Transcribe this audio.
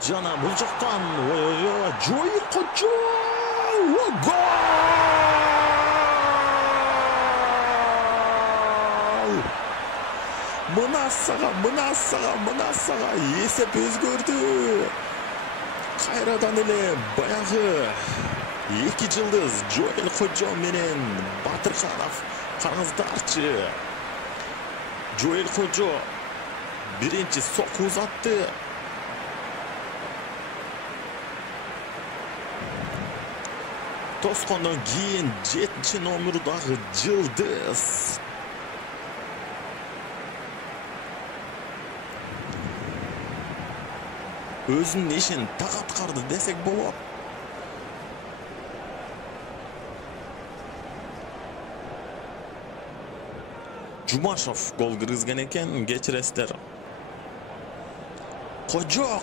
Жана бул жактан Жоел Кожо гол! Мына сага эсеп өзгөрдү. Кайрадан эле баягы 2 жылдыз Жоел Кожо менен Батырханов караңыздарчы. Жоел Кожо биринчи сокку узатты. Тоскондон кийин 7-номердагы жылдыз өзүнүн ишин так аткарды десек болот. Жумашев гол киргизген экен, кечиресиздер. Кожо